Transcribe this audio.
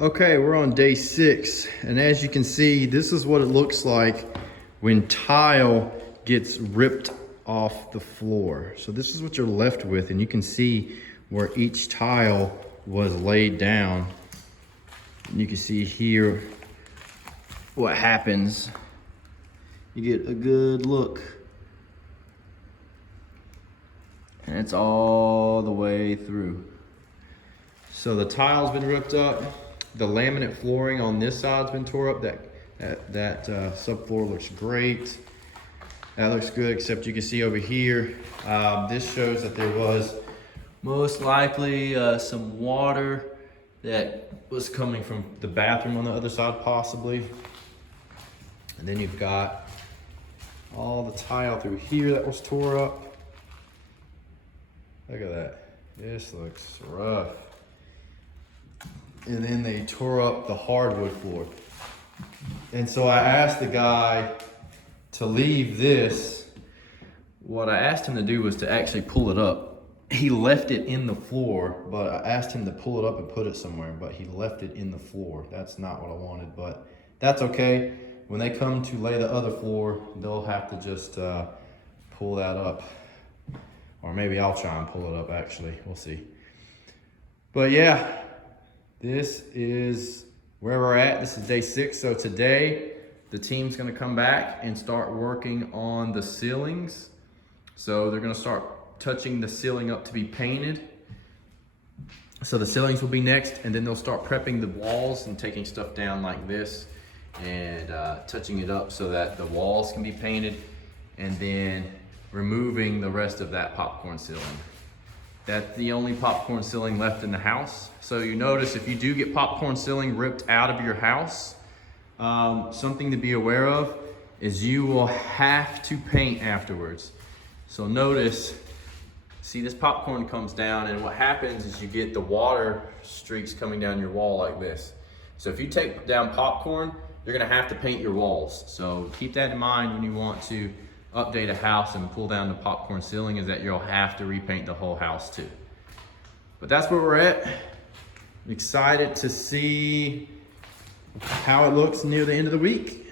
Okay, we're on day 6, and as you can see, this is what it looks like when tile gets ripped off the floor. So this is what you're left with, and you can see where each tile was laid down. And you can see here what happens. You get a good look. And it's all the way through. So the tile's been ripped up. The laminate flooring on this side's been tore up. That subfloor looks great. That looks good, except you can see over here, this shows that there was most likely some water that was coming from the bathroom on the other side, possibly. And then you've got all the tile through here that was tore up. Look at that. This looks rough. And then they tore up the hardwood floor. And so I asked the guy to leave this. What I asked him to do was to actually pull it up. He left it in the floor, but I asked him to pull it up and put it somewhere, but he left it in the floor. That's not what I wanted, but that's okay. When they come to lay the other floor, they'll have to just pull that up. Or maybe I'll try and pull it up, actually. We'll see. But yeah, this is where we're at. This is day 6. So today, the team's gonna come back and start working on the ceilings. So they're gonna start touching the ceiling up to be painted. So the ceilings will be next, and then they'll start prepping the walls and taking stuff down like this and touching it up so that the walls can be painted, and then removing the rest of that popcorn ceiling. That's the only popcorn ceiling left in the house. So you notice if you do get popcorn ceiling ripped out of your house, something to be aware of is you will have to paint afterwards. So notice, see this popcorn comes down, and what happens is you get the water streaks coming down your wall like this. So if you take down popcorn, you're gonna have to paint your walls. So keep that in mind when you want to update a house and pull down the popcorn ceiling, is that you'll have to repaint the whole house too. But that's where we're at. I'm excited to see how it looks near the end of the week.